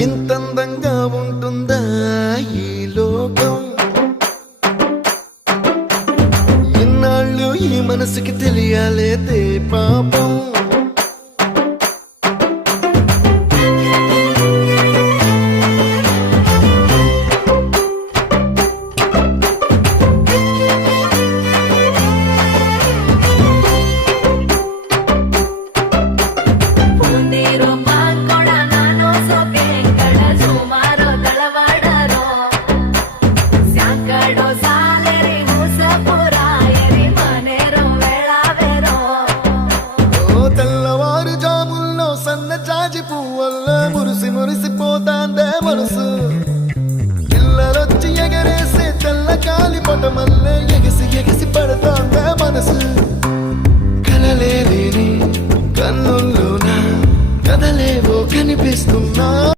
ఇంతందంగా ఉంటుందా ఈ లోకం? ఇన్నాళ్ళు ఈ మనసుకి తెలియాలేదే పాపం. జాజి పువ్వల్ల మురిసి మురిసిపోతాందే మనసు. పిల్లలొచ్చి ఎగరేసే తెల్ల కాలి పటమల్లే ఎగిసి ఎగిసి పడతాందే మనసు. కలలే లేని కన్నుల్లోన కదలేవో కనిపిస్తున్నా.